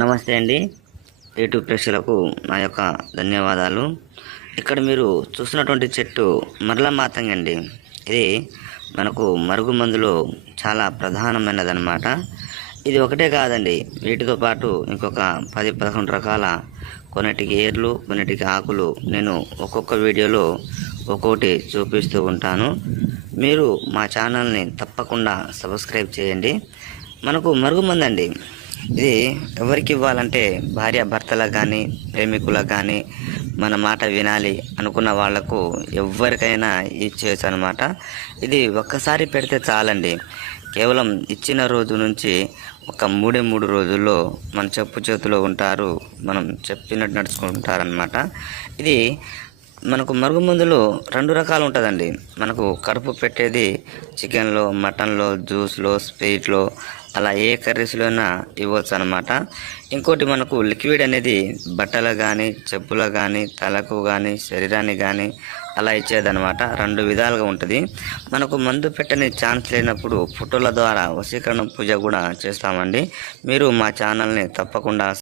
నమస్తే అండి యూట్యూబ్ ప్రేక్షకులకు నా యొక్క ధన్యవాదాలు ఇక్కడ మీరు చూస్తున్నటువంటి చెట్టు మరల మాతంగండి అండి ఇది మనకు మరుగు మందులో చాలా అనమాట ఇది ఒకటే కాదండి వీటితో పాటు ఇంకొక పది పదకొండు రకాల కొన్నిటికి ఏర్లు కొన్నిటికి ఆకులు నేను ఒక్కొక్క వీడియోలో ఒక్కొక్కటి చూపిస్తూ ఉంటాను మీరు మా ఛానల్ని తప్పకుండా సబ్స్క్రైబ్ చేయండి మనకు మరుగుమందండి ఇది ఎవరికి ఇవ్వాలంటే భార్య భర్తలకు కానీ ప్రేమికులకు కానీ మన మాట వినాలి అనుకున్న వాళ్లకు ఎవరికైనా ఇచ్చేయచ్చు అనమాట ఇది ఒక్కసారి పెడితే చాలండి కేవలం ఇచ్చిన రోజు నుంచి ఒక మూడే మూడు రోజుల్లో మన చెప్పు చేతిలో ఉంటారు మనం చెప్పినట్టు నడుచుకుంటారనమాట ఇది మనకు మందులు రెండు రకాలు ఉంటుందండి మనకు కడుపు పెట్టేది చికెన్లో మటన్లో జ్యూస్లో స్వీట్లో అలా ఏ అయినా ఇవ్వచ్చు అనమాట ఇంకోటి మనకు లిక్విడ్ అనేది బట్టలు కానీ చెప్పులు కానీ తలకు కానీ శరీరాన్ని కానీ అలా ఇచ్చేదనమాట రెండు విధాలుగా ఉంటుంది మనకు మందు పెట్టని ఛాన్స్ లేనప్పుడు ఫోటోల ద్వారా వశీకరణ పూజ కూడా చేస్తామండి మీరు మా ఛానల్ని తప్పకుండా